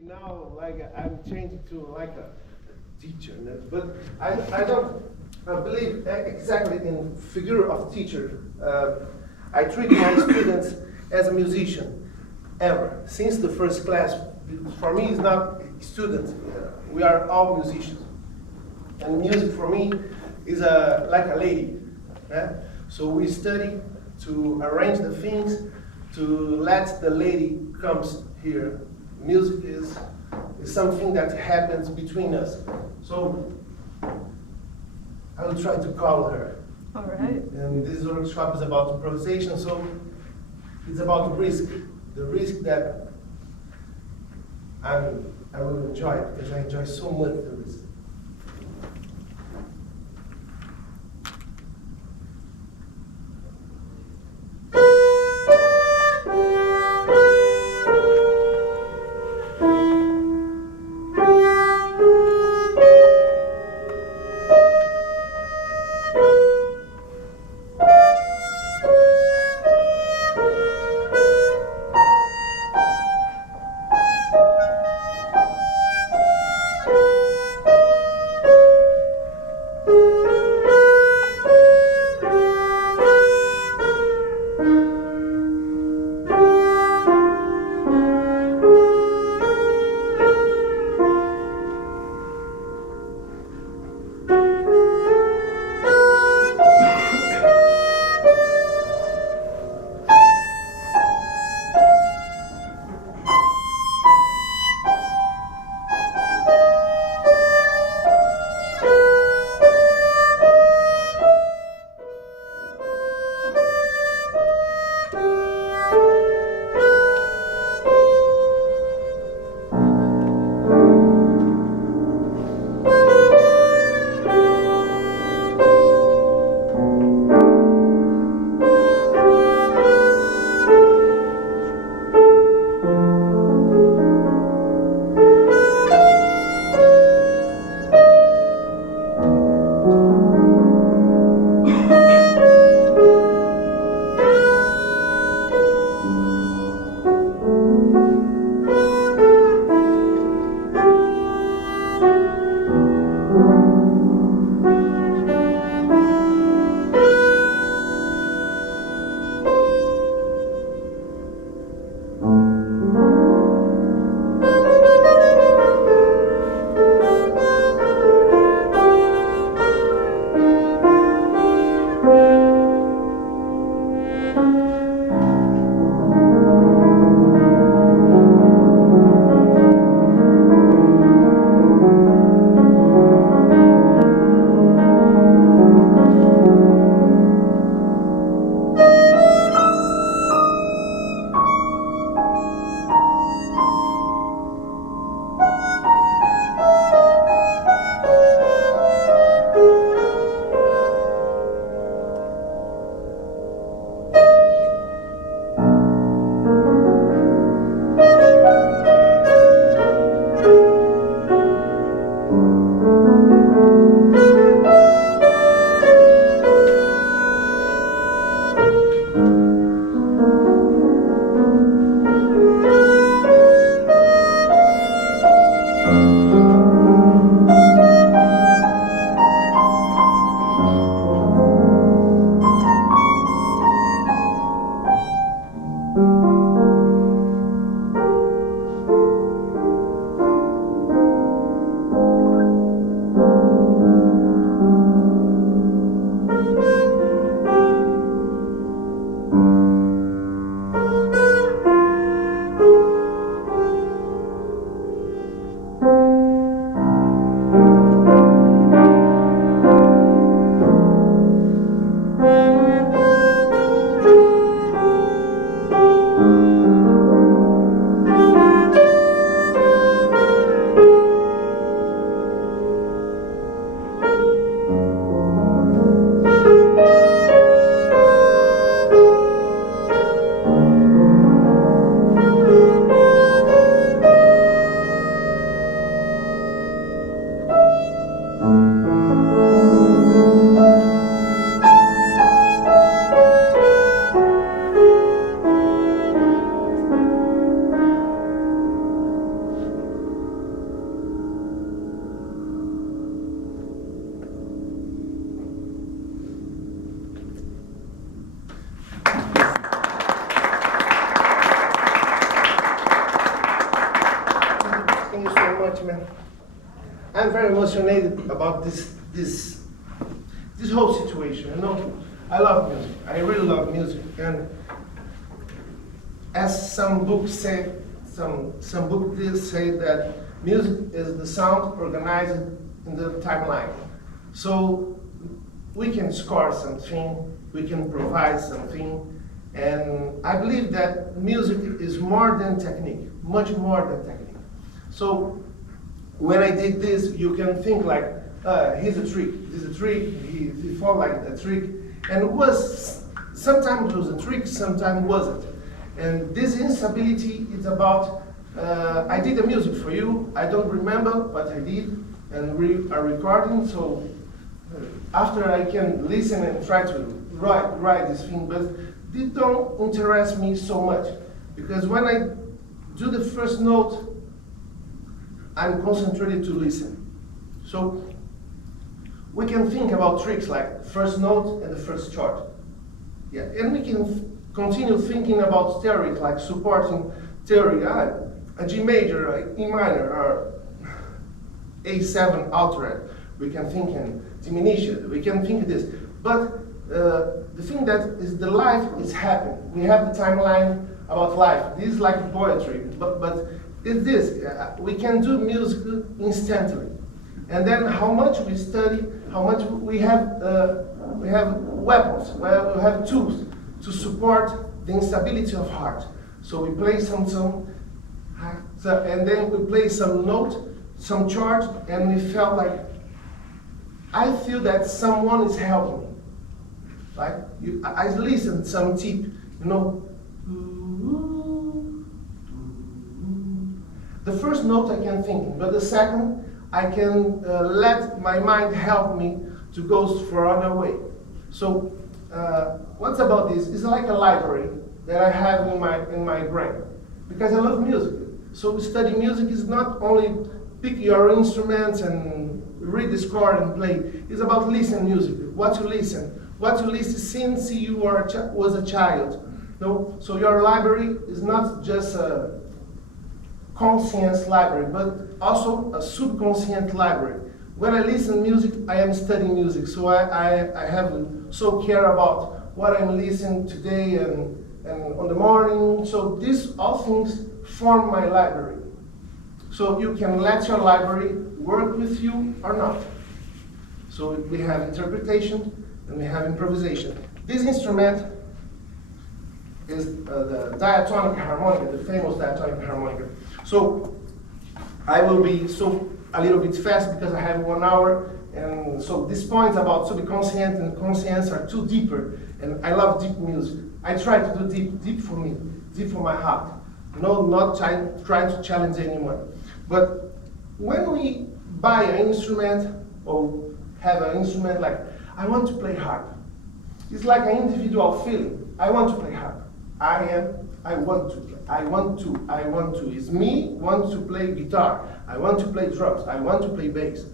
now, like I'm changing to like a teacher, but I don't believe exactly in figure of teacher. I treat my students as a musician ever since the first class. For me, it's not students. We are all musicians, and music for me is like a lady. So we study to arrange the things to let the lady comes here. Music is something that happens between us. So I will try to call her. All right. And this workshop is about improvisation, so it's about risk. The risk that I will enjoy, because I enjoy so much the risk. much, man. I'm very emotional about this whole situation. You know, I love music. I really love music, and as some books say, some books say that music is the sound organized in the timeline. So we can score something, we can provide something, and I believe that music is more than technique, much more than technique. So when I did this, you can think like, here's a trick, this is a trick, he fall like a trick, and it was, sometimes it was a trick, sometimes it wasn't. And this instability is about, I did the music for you, I don't remember what I did, and we are recording, so after I can listen and try to write this thing, but they don't interest me so much, because when I do the first note, I'm concentrated to listen. So we can think about tricks like first note and the first chord. Yeah, and we can continue thinking about theories like supporting theory, a G major, a E minor, or A7 altered. We can think in diminished, we can think this. But the thing that is the life is happening. We have the timeline about life. This is like poetry, but it's this. We can do music instantly. And then how much we study, how much we have weapons, we have tools to support the instability of heart. So we play some and then we play some note, some chord, and we felt like, I feel that someone is helping me. Like, I listen some tip, you know. The first note I can think, but the second, I can let my mind help me to go for another way. So, what's about this? It's like a library that I have in my brain, because I love music. So study music is not only pick your instruments and read the score and play. It's about listen music, what you listen since you was a child. No? So your library is not just a conscious library, but also a subconscious library. When I listen music, I am studying music, so I have so care about what I'm listening today and on the morning. So these all things form my library. So you can let your library work with you or not. So we have interpretation and we have improvisation. This instrument is the diatonic harmonica, the famous diatonic harmonica. So I will be a little bit fast because I have 1 hour, and so these points about subconscious and conscience are too deeper, and I love deep music. I try to do deep for me, deep for my heart. No, not trying to challenge anyone. But when we buy an instrument or have an instrument like, I want to play harp. It's like an individual feeling. I want to play harp. I want to play. I want to. It's me want to play guitar. I want to play drums. I want to play bass.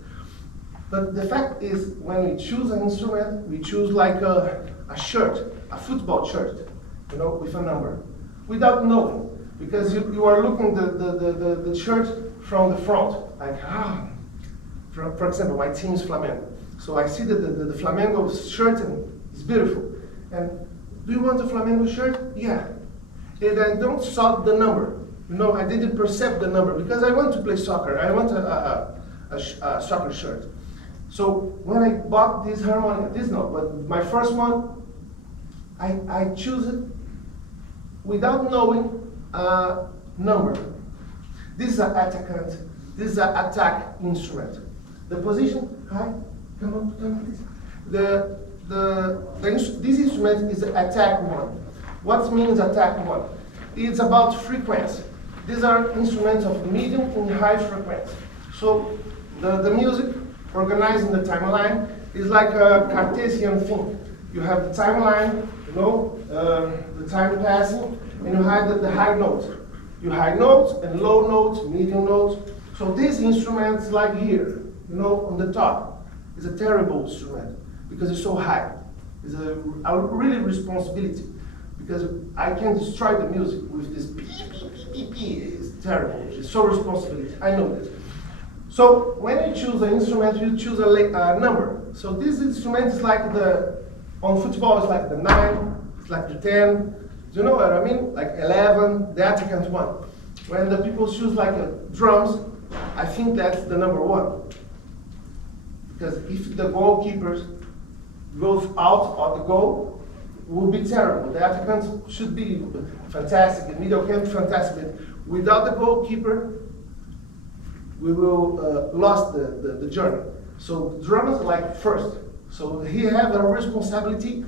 But the fact is, when we choose an instrument, we choose like a shirt, a football shirt, you know, with a number, without knowing, because you are looking the shirt from the front, like for example, my team is Flamengo, so I see the Flamengo shirt and it's beautiful. And do you want a Flamengo shirt? Yeah. And I don't saw the number. You know, I didn't perceive the number because I want to play soccer. I want a soccer shirt. So when I bought this harmonica, but my first one, I choose it without knowing a number. This is an attackant. This is an attack instrument. The position, hi, come on, please. This instrument is attack one. What means attack one? It's about frequency. These are instruments of medium and high frequency. So the music organized in the timeline is like a Cartesian thing. You have the timeline, you know, the time passing, and you have the high notes. You high notes and low notes, medium notes. So this instrument is like here, you know, on the top. It's a terrible instrument because it's so high. It's a really responsibility because I can destroy the music with this beep. It's terrible. It's so responsibility. I know that. So when you choose an instrument, you choose a number. So this instrument is like on football, it's like the 9, it's like the 10. Do you know what I mean? Like 11, the attackant 1. When the people choose like drums, I think that's the number 1. Because if the goalkeeper goes out of the goal, it will be terrible. The attackant should be fantastic, the middle camp fantastic. Without the goalkeeper, we will lost the journey. So the drummers like first. So he have a responsibility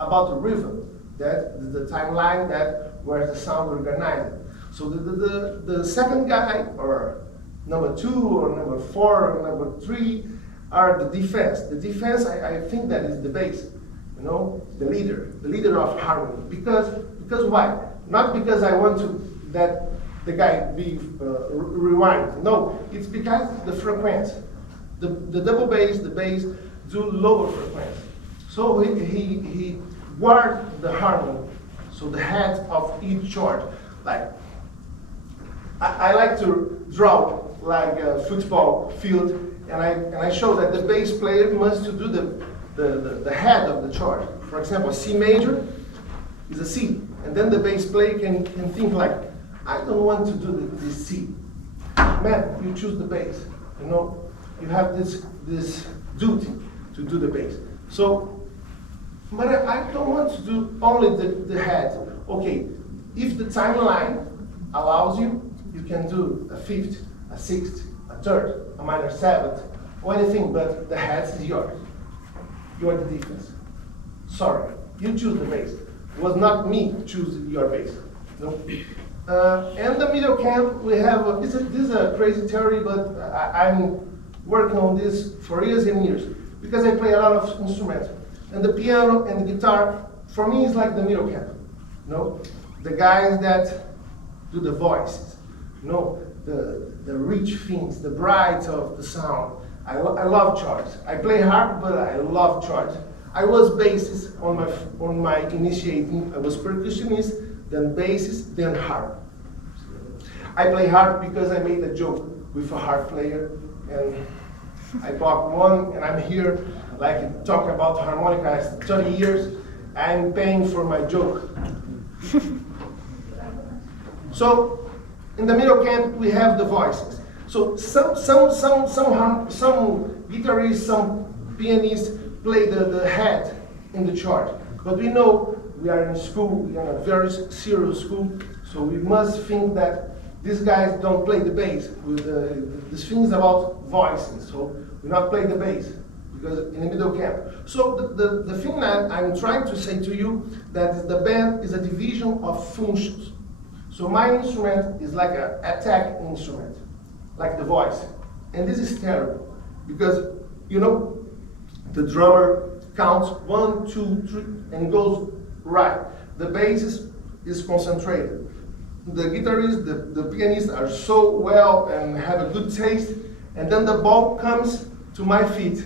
about the rhythm, that the timeline that where the sound organized. So the second guy, or number 2, or number 4, or number 3, are the defense. The defense, I think that is the bass, you know, the leader of harmony. Because why? Not because I want to that the guy be rewind. No, it's because the frequency. The double bass, the bass do lower frequency. So he guard the harmony. So the head of each chord. Like I like to draw like a football field, and I show that the bass player must to do the head of the chord. For example, C major is a C, and then the bass player can think like, I don't want to do this C. Man, you choose the bass. You know, you have this duty to do the bass. So, but I don't want to do only the head. Okay, if the timeline allows you, you can do a fifth, a sixth, a third, a minor seventh, or anything, but the head is yours. You are the defense. Sorry, you choose the bass. It was not me choose your bass. No. And the middle camp, we have, this is a crazy theory, but I'm working on this for years and years, because I play a lot of instruments. And the piano and the guitar, for me, is like the middle camp. No, the guys that do the voices, no, the rich things, the bright of the sound. I love charts. I play harp, but I love charts. I was bassist on my initiating. I was percussionist, then bassist, then harp. I play harp because I made a joke with a harp player, and I bought one, and I'm here, like talk about harmonica 30 years. I'm paying for my joke. So, in the middle camp, we have the voices. So some guitarists, some pianists play the head in the chart. But we know we are in school, we are in a very serious school, so we must think that these guys don't play the bass. With the things about voicing, so we not play the bass because in the middle camp. So the thing that I'm trying to say to you that the band is a division of functions. So my instrument is like an attack instrument, like the voice. And this is terrible because, you know, the drummer counts 1, 2, 3 and goes right. The bass is concentrated. The guitarist, the pianist are so well and have a good taste, and then the ball comes to my feet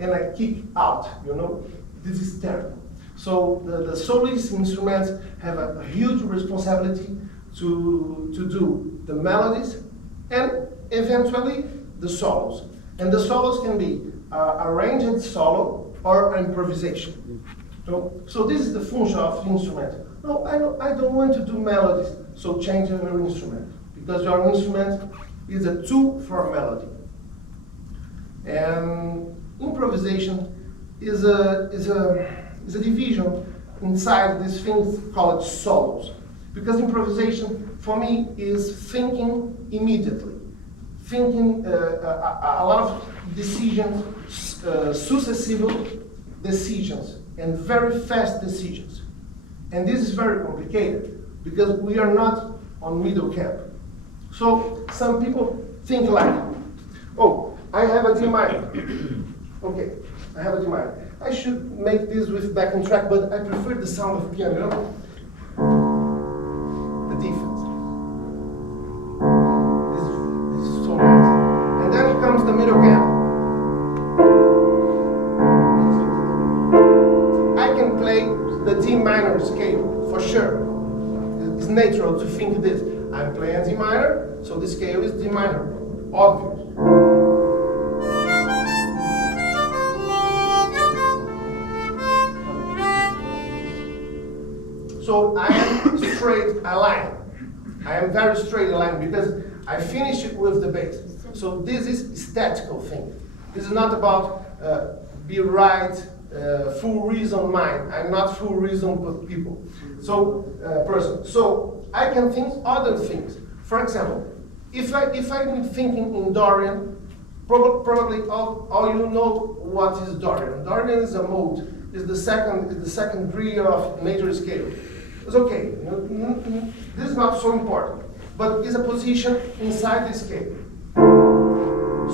and I kick out, you know. This is terrible. So the soloist instruments have a huge responsibility to do the melodies and eventually the solos. And the solos can be arranged solo or improvisation. So this is the function of the instrument. No, I don't want to do melodies, so change your instrument, because your instrument is a tool for melody. And improvisation is a division inside these things called solos. Because improvisation, for me, is thinking immediately. Thinking a lot of decisions, successive decisions, and very fast decisions. And this is very complicated, because we are not on middle camp. So some people think like, oh, I have a D minor. Okay, I have a D minor. I should make this with backing track, but I prefer the sound of piano, you know? The defense. This is so nice. And then comes the middle camp. I can play the D minor scale, for sure. It's natural to think this. I'm playing D minor, so the scale is D minor. obvious. So I am straight aligned. I am very straight aligned because I finish it with the bass. So this is statical thing. This is not about be right, full reason mind. I'm not full reason people. So person. So I can think other things. For example, if I'm thinking in Dorian, probably all you know what is Dorian. Dorian is a mode. Is the second degree of major scale. It's okay. This is not so important, but it's a position inside the scale.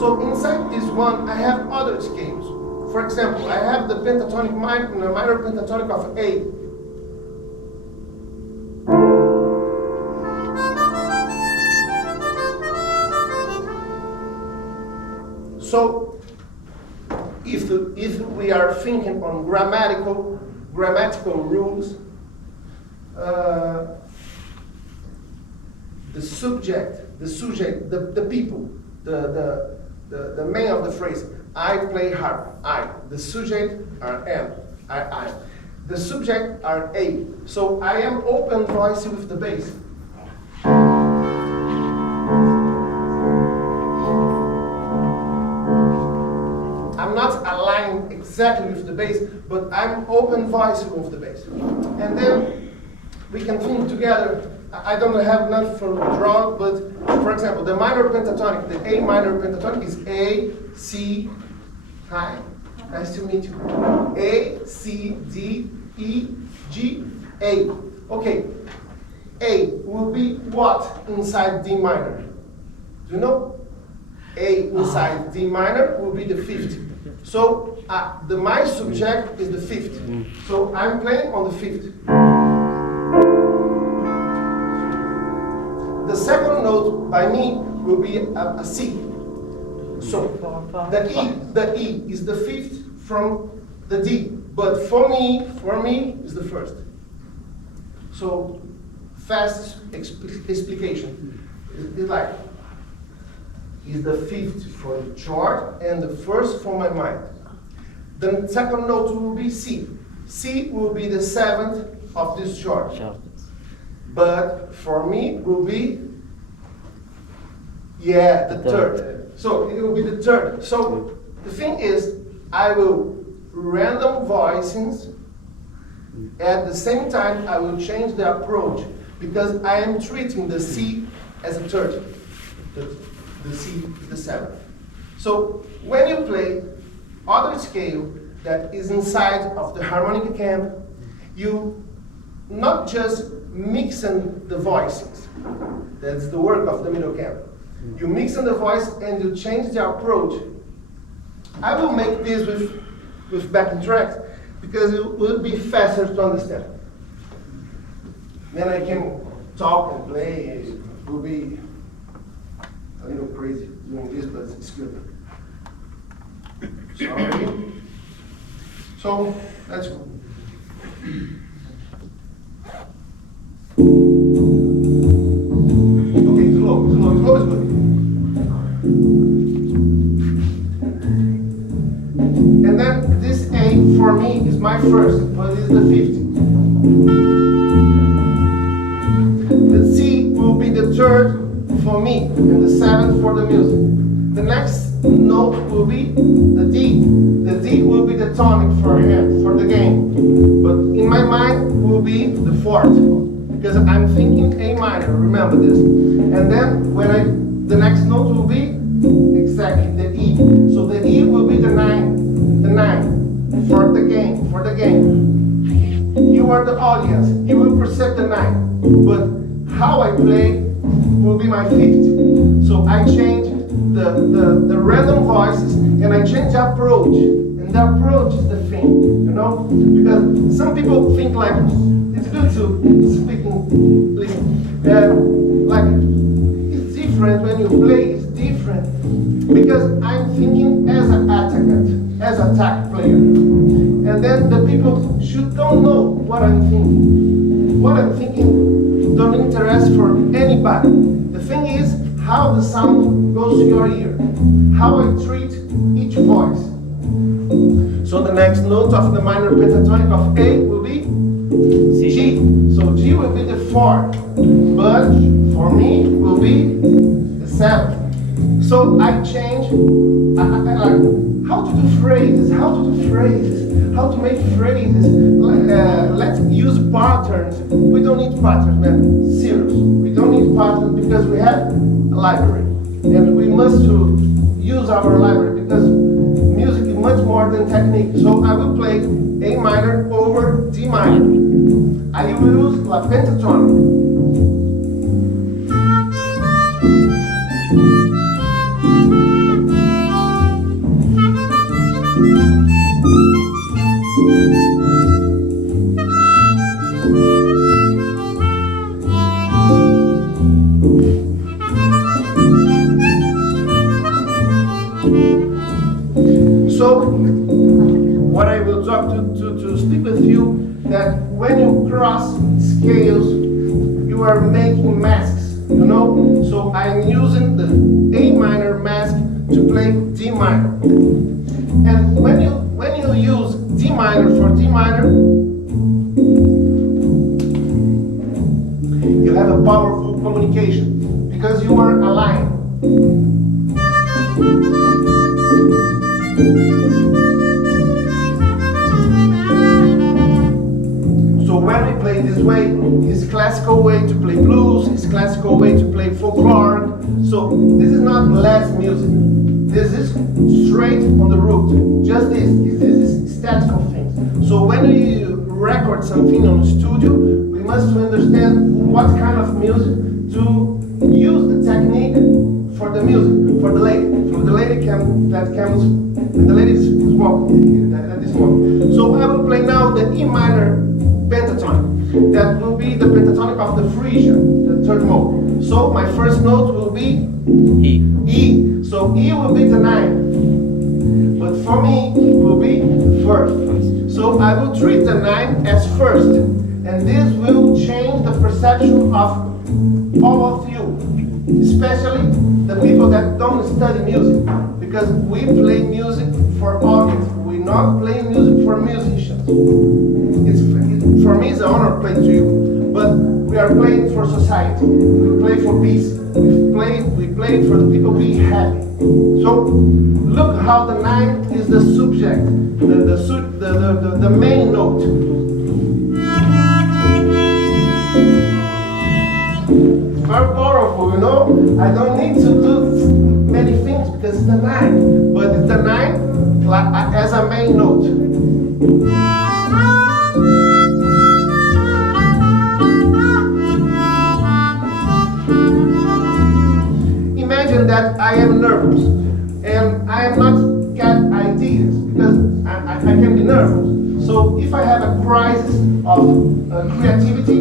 So inside this one, I have other scales. For example, I have the pentatonic minor pentatonic of A. So if we are thinking on grammatical rules, the subject, the people, the main of the phrase, I play harp, I. The subject are M, I. The subject are A. So I am open voice with the bass. I'm not aligned exactly with the bass, but I'm open voice with the bass. And then we can think together. I don't have enough for draw, but for example, the minor pentatonic, the A minor pentatonic is A, C, hi, nice to meet you. A, C, D, E, G, A. Okay, A will be what inside D minor? Do you know? A inside D minor will be the fifth. So my subject is the fifth. So I'm playing on the fifth. The second note by me will be a C. So the E is the fifth from the D, but for me is the first. So fast explication. It's like is the fifth for the chart and the first for my mind. The second note will be C. C will be the seventh of this chart. But for me will be the third. So it will be the third. So the thing is, I will random voicings. At the same time, I will change the approach because I am treating the C as a third. The C is the seventh. So when you play other scale that is inside of the harmonica camp, you not just mixing the voices. That's the work of the middle camp. You mix in the voice and you change the approach. I will make this with backing tracks because it will be faster to understand. Then I can talk and play. It will be a little crazy doing this, but it's good. Sorry. So let's go. Okay, slow is good. And then this A for me is my first, but it's the 50. The C will be the third for me, and the seventh for the music. The next note will be the D. The D will be the tonic for him, for the game. But in my mind will be the fourth, because I'm thinking A minor, remember this. And then the next note will be exactly the E. So the E will be the nine for the game, You are the audience, you will perceive the 9. But how I play will be my 50. So I change the random voices and I change the approach. And the approach is the thing, Because some people think like, it's good to speak English. Like, it's different when you play, it's different. Because I'm thinking as an attackant, as an attack player. And then the people don't know what I'm thinking. What I'm thinking don't interest for anybody. The thing is, how how the sound goes to your ear, how I treat each voice. So the next note of the minor pentatonic of A will be G. So G will be the 4, but for me will be the 7. So I change, I like how to do phrases, how to make phrases. Let's use patterns. We don't need patterns, man. Serious. We don't need patterns because we have a library. And we must use our library because music is much more than technique. So I will play A minor over D minor. I will use la pentatonic. So, what I will talk to speak with you, that when you cross scales, you are making masks, you know? So I'm using the A minor mask to play D minor. And when you use D minor for D minor, you have a powerful communication because you are aligned. So when we play this way, it's classical way to play blues, it's classical way to play folklore. So this is not less music. This is straight on the root. Just this is statical thing. So when we record something on the studio, we must understand what kind of music to use the technique for the music, for the lady. For the lady that comes, and the lady is walking at this moment. So I will play now the E minor pentatonic. That will be the pentatonic of the Frisian, the third mode. So my first note will be E. E. So E will be the 9. But for me, it will be first. So I will treat the 9 as first. And this will change the perception of all of you. Especially the people that don't study music. Because we play music for audience. We're not playing music for musicians. For me, it's an honor playing to you. But we are playing for society. We play for peace. We play for the people being happy. So look how the 9 is the subject, the main note. Very powerful, you know. I don't need to do many things because it's the 9, but it's the 9 as a main note. Imagine that I am nervous and I am not get ideas because I can be nervous. So if I have a crisis of creativity,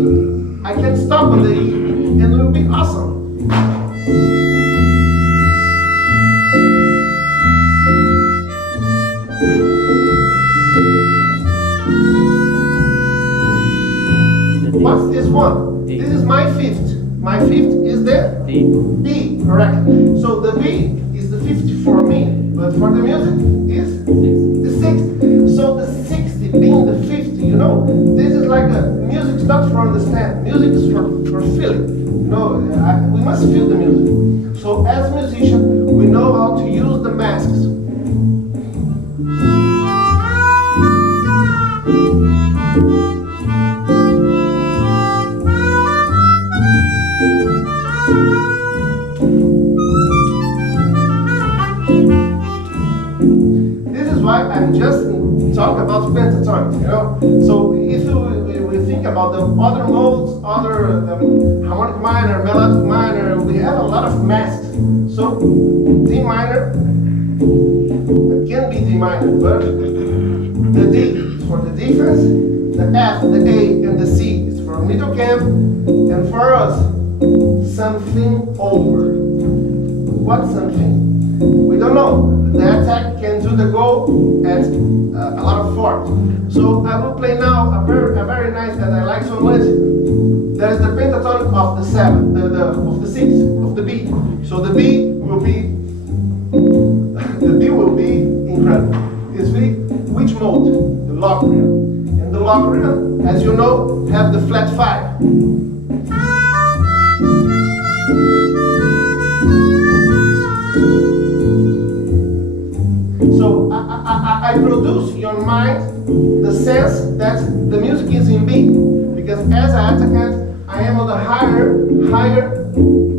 I can stop on the E and it will be awesome. What's this one? D. This is my 5th. My 5th is the D. B, correct. So the B is the 50 for me, but for the music is the 60. So the 60 being the 50, you know, this is like music's not for understand. Music is for feeling. You know, we must feel the music. So as musicians, we know how to use the masks. I'm just talking about pentatonic, you know. So if we think about the other modes, harmonic minor, melodic minor, we have a lot of masks. So D minor can be D minor, but the D is for the defense, the F, the A, and the C is for middle camp, and for us, something over. What's something? We don't know. The attack can do the goal at a lot of force. So I will play now a very nice that I like so much. That is the pentatonic of the 7, of the 6, of the B. So So the B will be incredible. It's which mode? The log rhythm. And the log rhythm, as you know, have the flat 5. So I produce in your mind the sense that the music is in B, because as an attackant, I am on the higher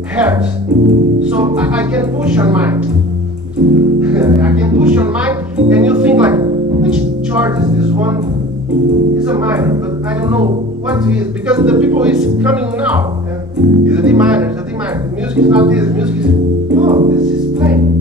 hertz. So I can push your mind. I can push your mind, and you think like, which chord is this one? It's a minor, but I don't know what it is, because the people is coming now, and it's a D minor, it's a D minor. The music is not this, the music is, oh, this is playing.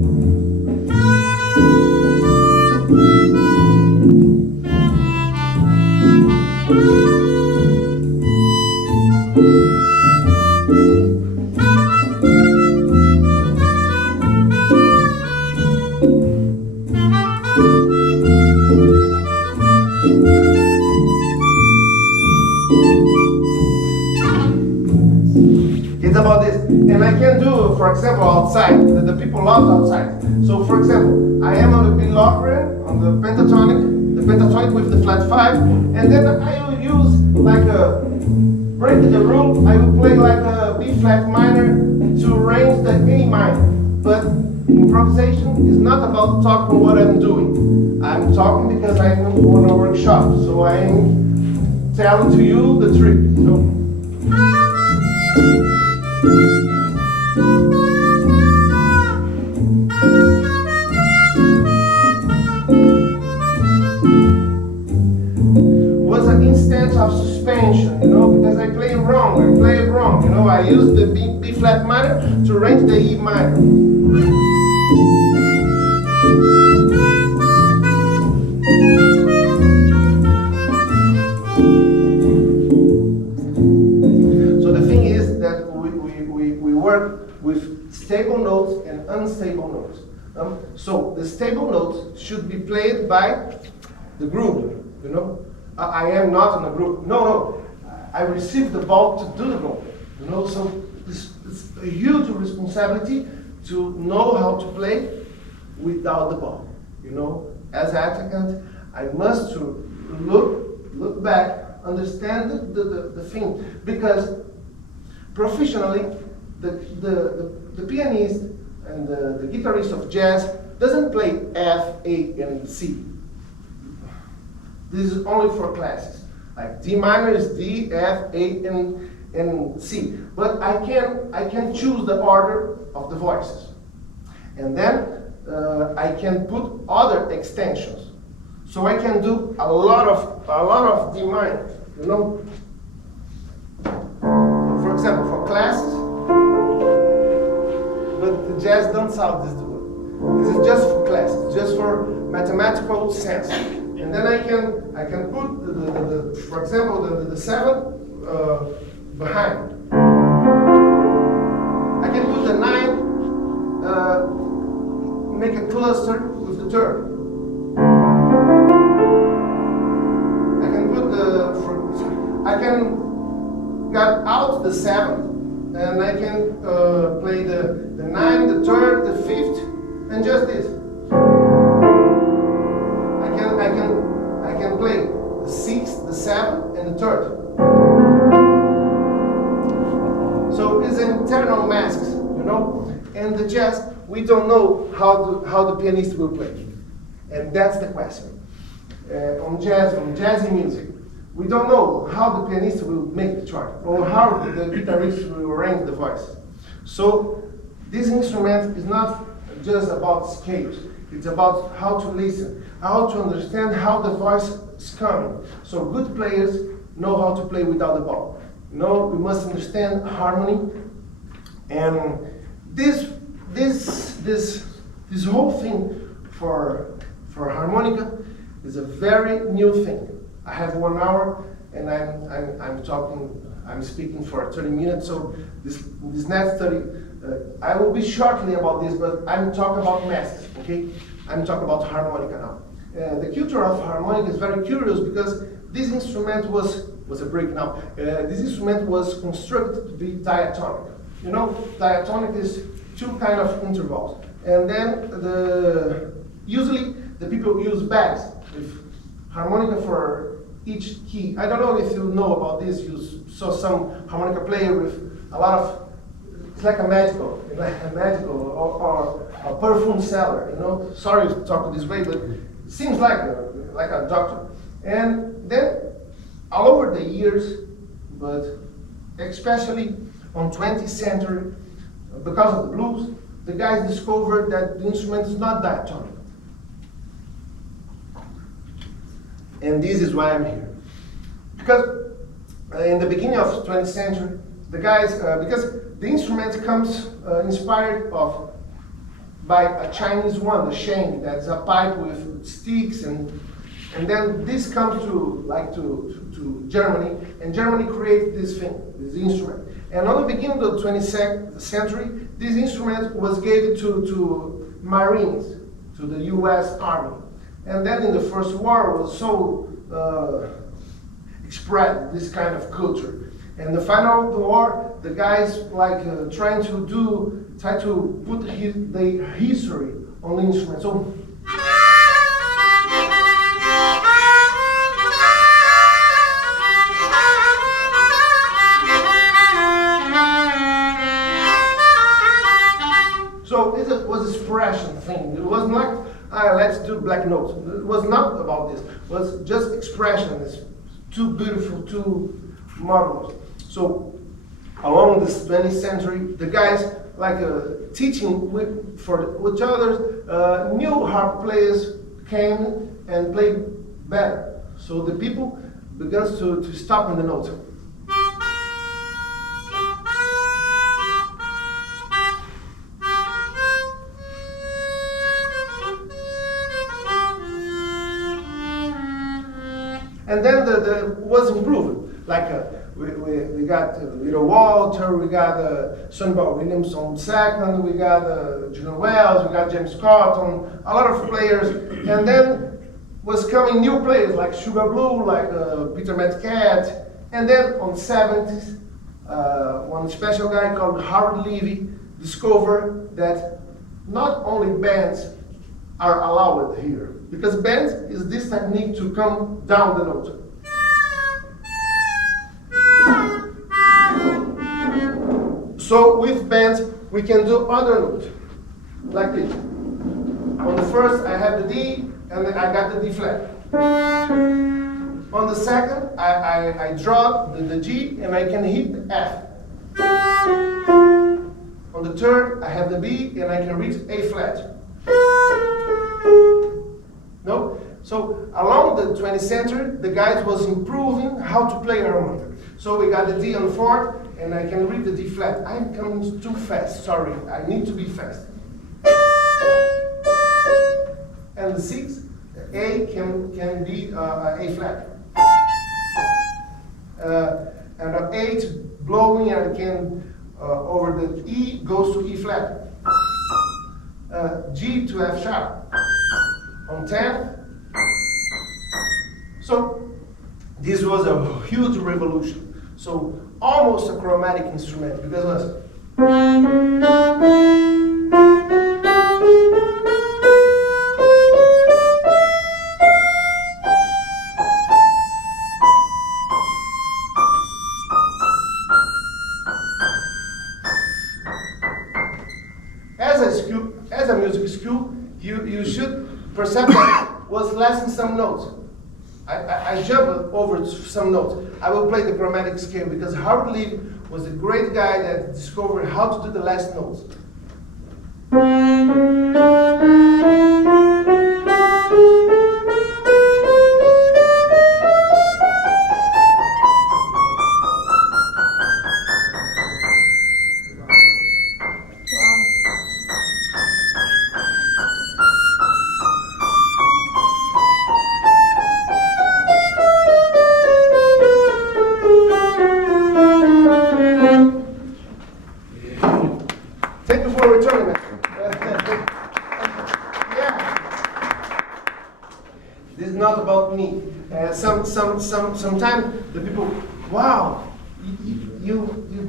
It's about this. And I can do, for example, outside. The people love outside. So, for example, I am on the B Locrian, on the pentatonic with the flat 5, and then I will use like a break the rule. I will play like a B flat minor to arrange the A minor. But improvisation is not about talking what I'm doing. I'm talking because I'm on a workshop. So I'm telling to you the trick. So, was an instance of suspension, because I play it wrong, I use the B flat minor to arrange the E minor. So the thing is that we work with stable notes and unstable notes. So the stable notes should be played by the group, I am not in a group. No. I receive the ball to do the goal. So it's a huge responsibility to know how to play without the ball. As an attackant, I must to look back, understand the thing, because professionally, the pianist and the guitarist of jazz doesn't play F, A, and C. This is only for classes. Like D minor is D, F, A, and C. But I can choose the order of the voices, and then I can put other extensions. So I can do a lot of D minor. For example, for classes. But the jazz don't sound this way. This is just for classes, just for mathematical sense. And then I can put the for example the 7 behind. I can put the 9 make a cluster with the 3rd. I can get out the 7th, and I can play the 9, the 3rd, the 5th, and just this. I can play the 6th, the 7th, and the 3rd. So it's internal masks, And the jazz, we don't know how the pianist will play, and that's the question. On jazzy music, we don't know how the pianist will make the chart, or how the guitarist will arrange the voice. So this instrument is not just about scales. It's about how to listen, how to understand how the voice is coming. So good players know how to play without the ball. We must understand harmony, and this whole thing for harmonica is a very new thing. I have 1 hour, and I'm speaking for 30 minutes. So this next 30. I will be shortly about this, but I'm talking about masks, okay? I'm talking about harmonica now. The culture of harmonica is very curious because this instrument was a break now. This instrument was constructed to be diatonic. Diatonic is two kind of intervals. And then usually the people use bags with harmonica for each key. I don't know if you know about this. You saw some harmonica player with a lot of, it's like a magical or a perfume seller, you know. Sorry to talk this way, but it seems like a doctor. And then all over the years, but especially on 20th century, because of the blues, the guys discovered that the instrument is not diatonic. And this is why I'm here. Because in the beginning of the 20th century, the guys, because the instrument comes inspired by a Chinese one, the sheng, that's a pipe with sticks, and then this comes to Germany, and Germany created this thing, this instrument. And on the beginning of the 20th century, this instrument was given to Marines, to the US Army. And then in the First War was so spread this kind of culture. And the final of the war, the guys try to put the history on the instrument. So it was expression thing. It was not let's do black notes. It was not about this. It was just expression. It's too beautiful, too marvelous. So along this 20th century, the guys teaching with each other, new harp players came and played better. So the people began to stop in the notes. And then the was improved. We got Little Walter, we got Sonny Williams on second, we got Junior Wells, we got James Cotton, a lot of players. And then was coming new players like Sugar Blue, like Peter Metcalf. And then on 70s, one special guy called Howard Levy discovered that not only bands are allowed here, because bands is this technique to come down the note. So with bands, we can do other notes, like this. On the first, I have the D, and then I got the D flat. On the second, I drop the G, and I can hit the F. On the third, I have the B, and I can reach A flat. No? So along the 20th century, the guys was improving how to play harmonica. So we got the D on fourth, and I can read the D flat. I'm coming too fast, sorry, I need to be fast. And the sixth, A can be A flat. And the eighth, blowing, I can, over the E, goes to E flat. G to F sharp. On 10th. So this was a huge revolution. So almost a chromatic instrument, because it was as a music school, you should perceive that was less than some notes. I jumped over some notes. I will play the chromatic scale because Howard Levy was a great guy that discovered how to do the last notes. This is not about me. Sometimes the people, wow, you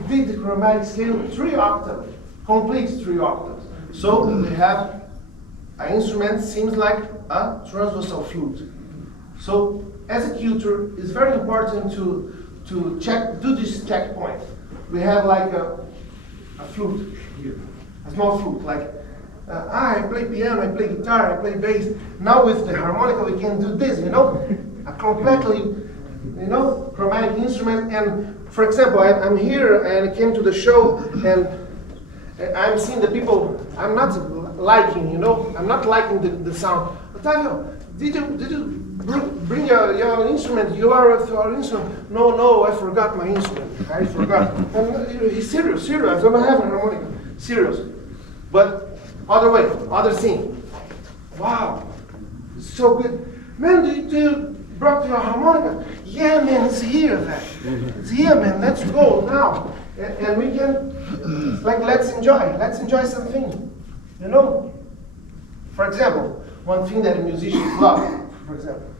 did the chromatic scale 3 octaves. complete 3 octaves. So we have an instrument seems like a transversal flute. So as a tutor, it's very important to do this checkpoint. We have like a flute here, a small flute, like I play piano, I play guitar, I play bass. Now with the harmonica we can do this, you know, a completely, you know, chromatic instrument. And for example, I'm here and I came to the show and I'm seeing the people, I'm not liking, you know, I'm not liking the sound. Otávio, did you bring your instrument? You are with your instrument? No, I forgot my instrument. I forgot. And he's serious. I don't have a harmonica. Serious. But other way, other thing. Wow, so good. Man, do you brought your harmonica? Yeah, man, it's here, man. It's here, man. Let's go now. And we can, like, let's enjoy something, you know? For example, one thing that musicians love, for example.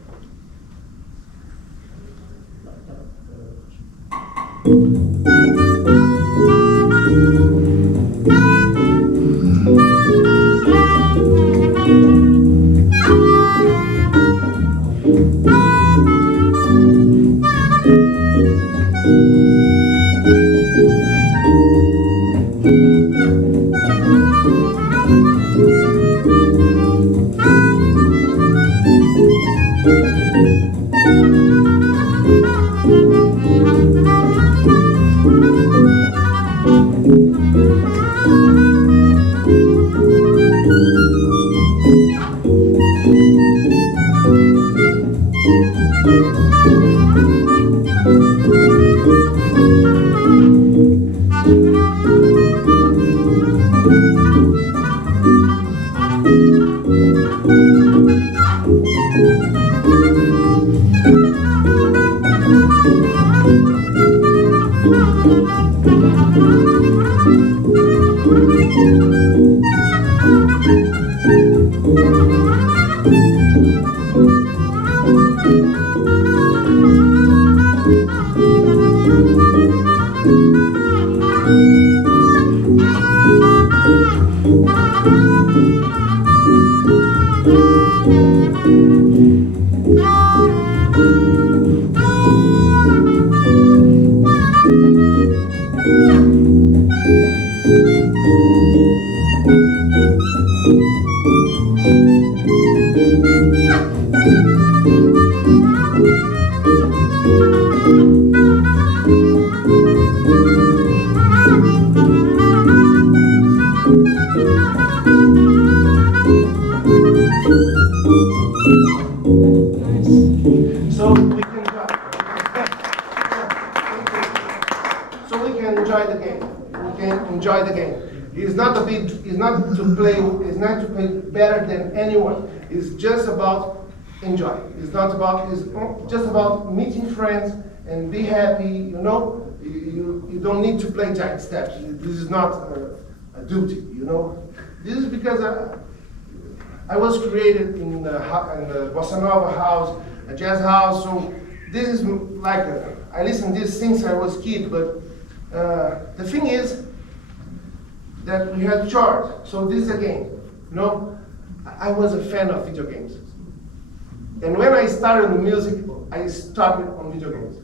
To play better than anyone. It's just about enjoy. It's just about meeting friends and be happy, you know. You don't need to play giant steps. This is not a duty, you know. This is because I was created in the Bossa Nova house, a jazz house, so this is like, I listened to this since I was a kid, but the thing is that we had charts, so this is a game. No, I was a fan of video games. And when I started the music, I started on video games.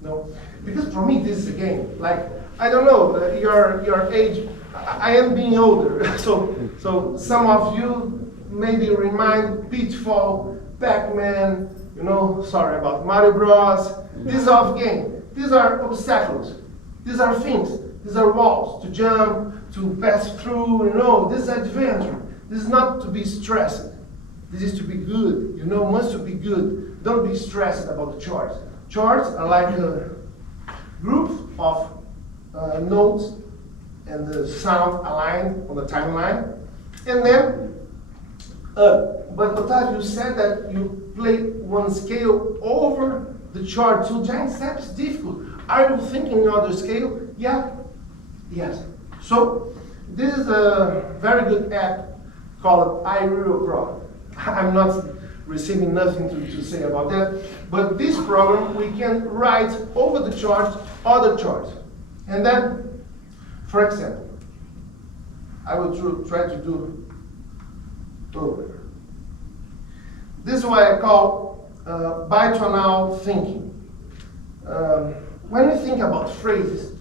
No, because for me, this is a game. Like, I don't know, your age, I am being older. So some of you maybe remind Pitfall, Pac-Man, you know, sorry about Mario Bros. These are game. These are obstacles. These are things. These are walls to jump, to pass through, you know, this is adventure. This is not to be stressed. This is to be good, you know, must to be good. Don't be stressed about the charts. Charts are like a group of notes and the sound aligned on the timeline. And then, but Otávio said that you play one scale over the chart. So giant steps is difficult. Are you thinking other scale? Yeah, yes. So this is a very good app called abril Pro. I'm not receiving nothing to say about that, but this program we can write over the charts, other charts. And then, for example, I will try to do over. This is what I call bitonal thinking. When we think about phrases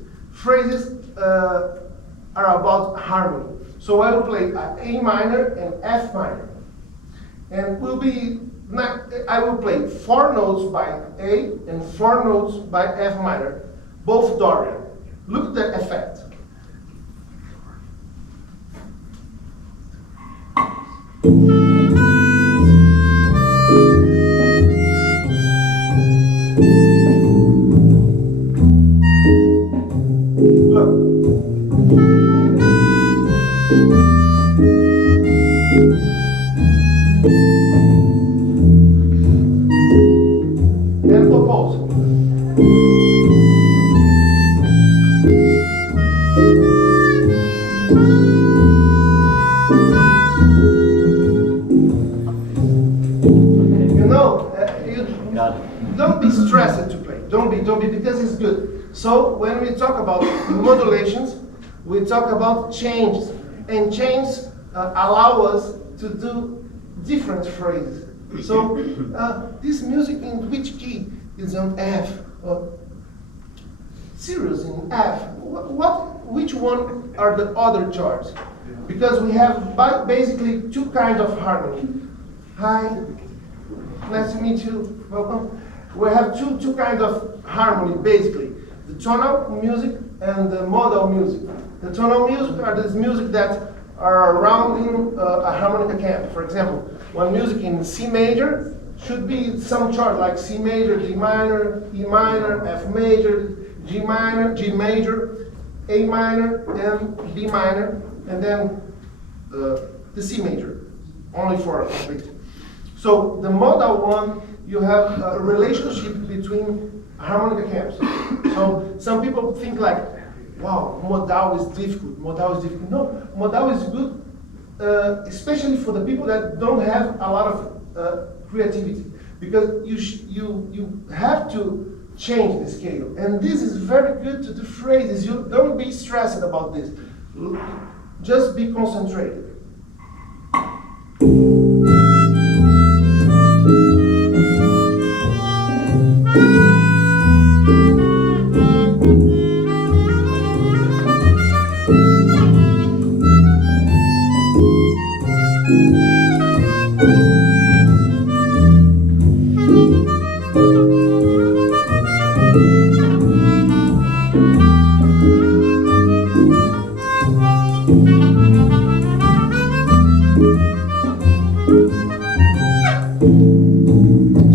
are about harmony. So I will play A minor and F minor. And I will play 4 notes by A and 4 notes by F minor, both Dorian. Look at the effect. And oppose. Don't be stressed to play. Don't be, because it's good. So when we talk about modulations, we talk about changes, and changes allow us to do different phrases. So this music in which key is on F? Serious in F. Which one are the other charts? Because we have basically 2 kinds of harmony. Hi, nice to meet you. Welcome. We have two kinds of harmony, basically. The tonal music and the modal music. The tonal music are this music that are around in a harmonica camp. For example, one music in C major should be some chart like C major, D minor, E minor, F major, G major, A minor, and B minor, and then the C major, only for a complete. So the modal one, you have a relationship between harmonica camps. So some people think like, wow, modal is difficult. No, modal is good, especially for the people that don't have a lot of creativity, because you have to change the scale, and this is very good to the phrases. You don't be stressed about this. Just be concentrated.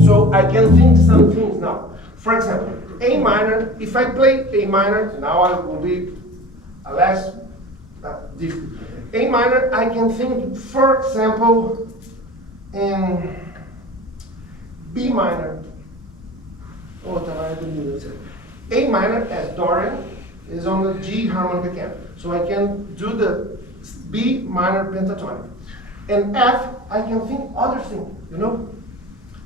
So I can think some things now. For example, A minor, if I play A minor, now I will be less difficult. A minor, I can think, for example, in B minor. A minor as Dorian is on the G harmonica camp. So I can do the B minor pentatonic. And F, I can think other thing,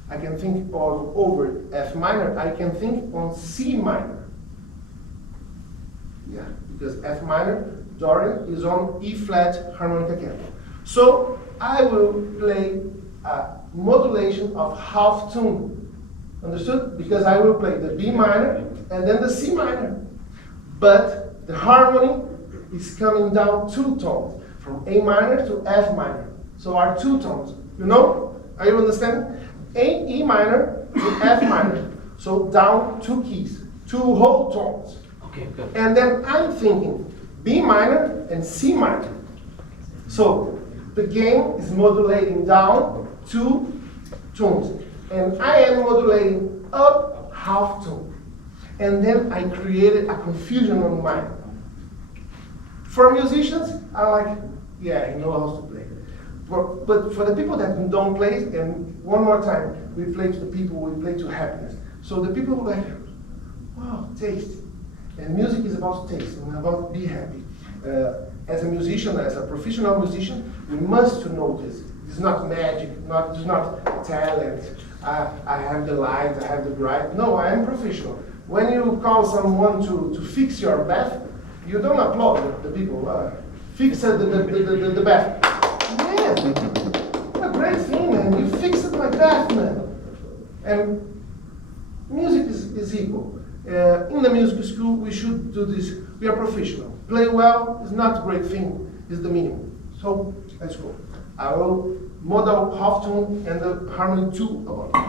I can think over F minor, I can think on C minor. Yeah, because F minor, Dorian, is on E flat harmonica camp. So I will play a modulation of half tune. Understood? Because I will play the B minor and then the C minor. But the harmony is coming down 2 tones, from A minor to F minor. So are 2 tones. Are you understanding? E minor to F minor. So down 2 keys, 2 whole tones. Okay, good. And then I'm thinking B minor and C minor. So the game is modulating down 2 tones. And I am modulating up half tone. And then I created a confusion on mine. For musicians, I like, yeah, he knows how to play. But for the people that don't play, and one more time, we play to the people, we play to happiness. So the people were like, wow, taste. And music is about taste and about be happy. As a musician, as a professional musician, we must to know this. It's not magic, it's not talent. I have the light, I have the bright. No, I am professional. When you call someone to fix your bath, you don't applaud the people. fix the bath. Man, what a great thing, man. You fixed my bath, man. And music is equal. In the music school, we should do this. We are professional. Play well is not a great thing, it's the minimum. So, let's go. I will model half tone and the harmony 2 about it.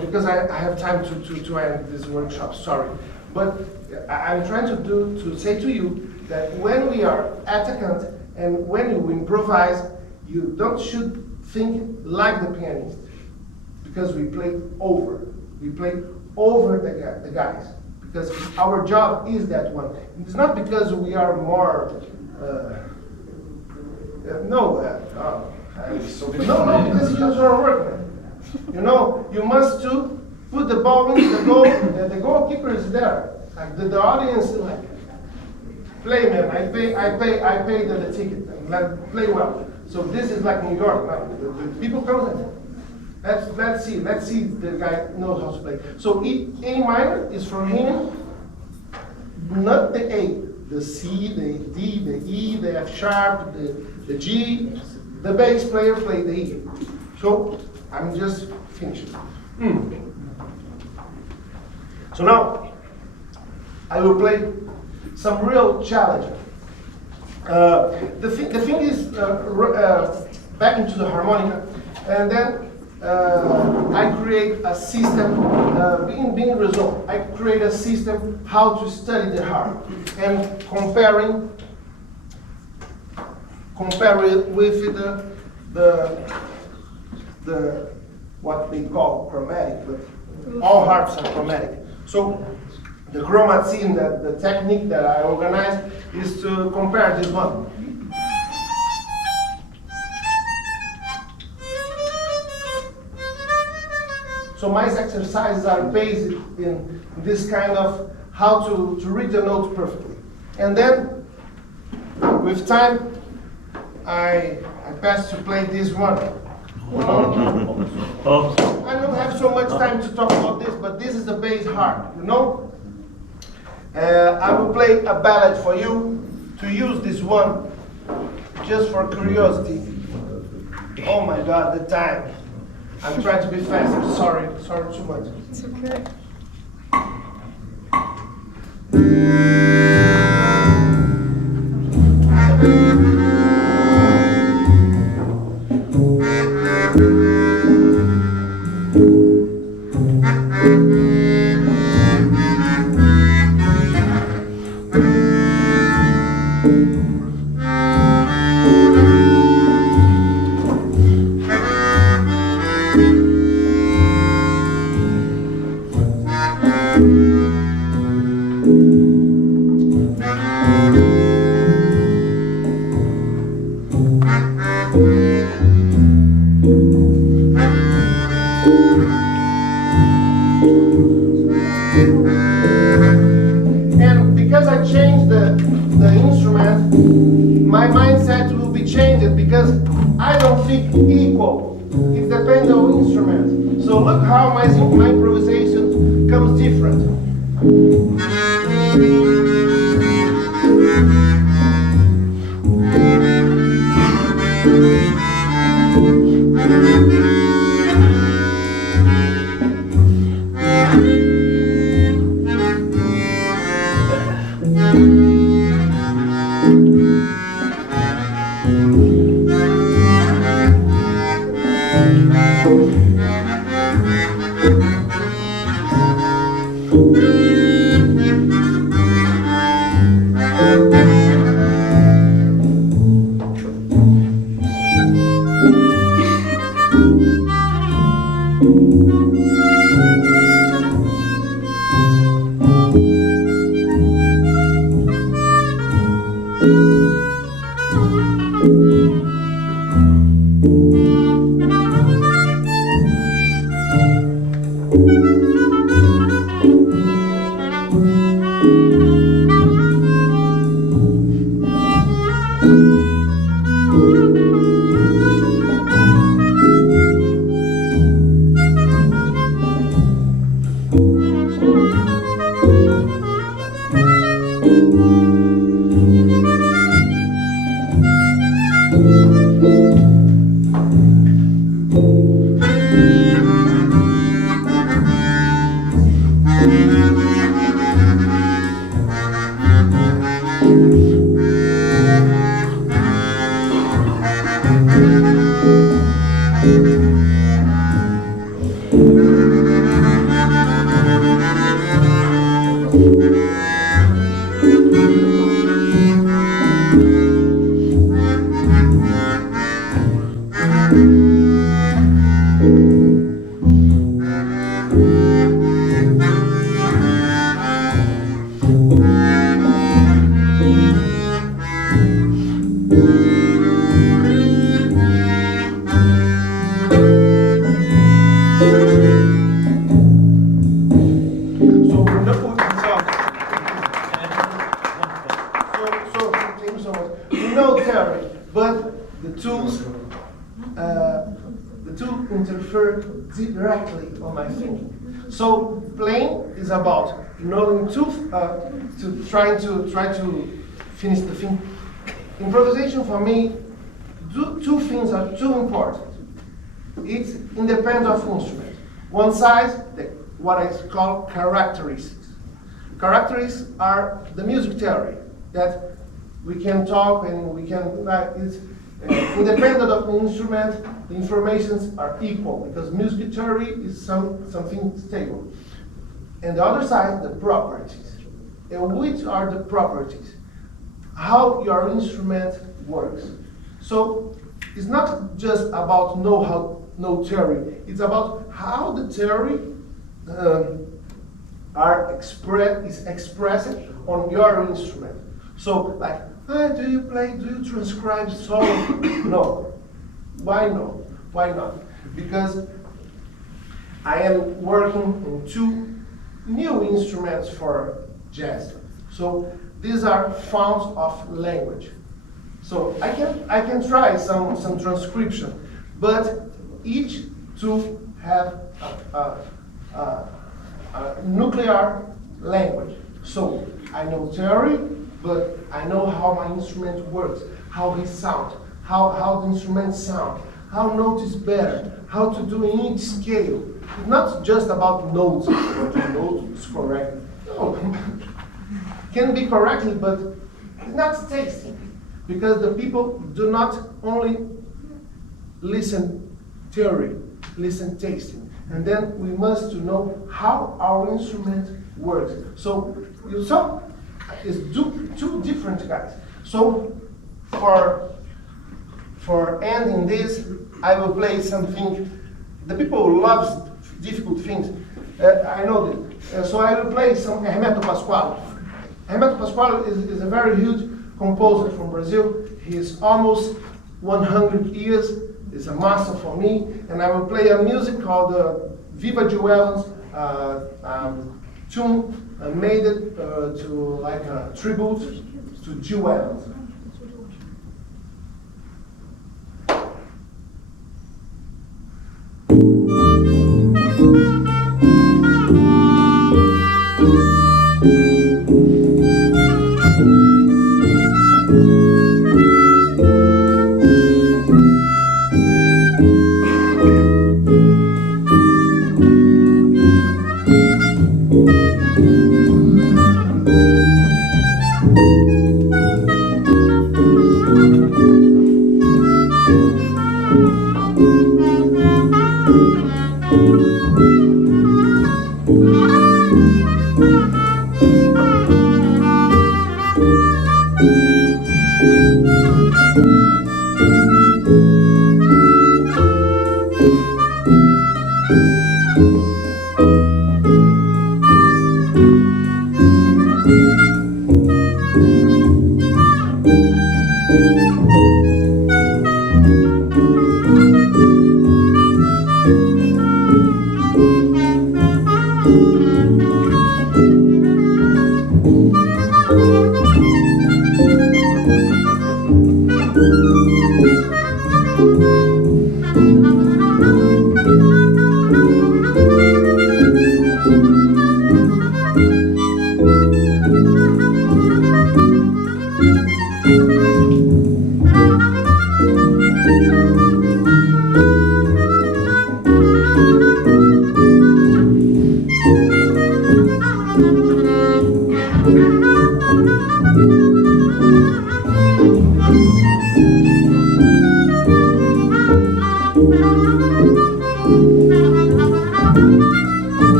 Because I have time to end this workshop, sorry. But I'm trying to say to you that when we are attackant and when you improvise, you should think like the pianist. Because we play over. We play over the guys. Because our job is that one. It's not because we are more... because you just are working. You know, you must to put the ball into the goal. The goalkeeper is there. Like the audience is like, play, man. I pay the ticket. And play well. So this is like New York. Now. The people come and let's see the guy knows how to play. So A minor is for him, not the A, the C, the D, the E, the F sharp, the G. The bass player play the E. So I'm just finishing. So now I will play some real challenge. The thing is back into the harmonica, and then I create a system. Being resolved, I create a system how to study the harp and compare it with the what they call chromatic, but all harps are chromatic. So the chromatism, the technique that I organize is to compare this one. So my exercises are based in this kind of how to read the notes perfectly. And then with time I pass to play this one. I don't have so much time to talk about this, but this is the bass harp, you know? I will play a ballad for you to use this one just for curiosity. Oh my God, the time. I'm trying to be fast. I'm sorry too much. It's okay. And because I changed the instrument, my mindset will be changed because I don't think equal. It depends on instrument. So look how my improvisation comes different. Thank you so much. We know theory, but the tool interfere directly on my thinking. So playing is about knowing to try to finish the thing. Improvisation for me, two things are too important. It's independent of instrument. One side, what I call characteristics. Characteristics are the music theory that we can talk and we can. It's independent of the instrument. The informations are equal because music theory is something stable. And the other side, the properties. And which are the properties? How your instrument works. So it's not just about know theory. It's about how the theory is expressed on your instrument. So like, do you transcribe solo? No. Why no? Why not? Because I am working on two new instruments for jazz. So these are forms of language. So I can try some transcription, but each two have a nuclear language. So I know theory, but I know how my instrument works, how it sounds, how the instrument sounds, how notes is better, how to do in each scale. It's not just about notes, what the note is correct. No, can be correctly, but it's not tasty. Because the people do not only listen theory, listen tasting. And then we must to know how our instrument works. So you saw it's two different guys. So for ending this, I will play something. The people love difficult things. I know this. So I will play some Hermeto Pascoal. Hermeto Pascoal is a very huge composer from Brazil. He is almost 100 years. It's a master for me. And I will play a music called Viva Gil Evans tune. Made it to like a tribute to Gil Evans.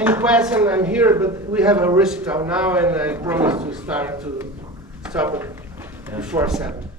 Any question? I'm here, but we have a recital now, and I promise to stop it before 7.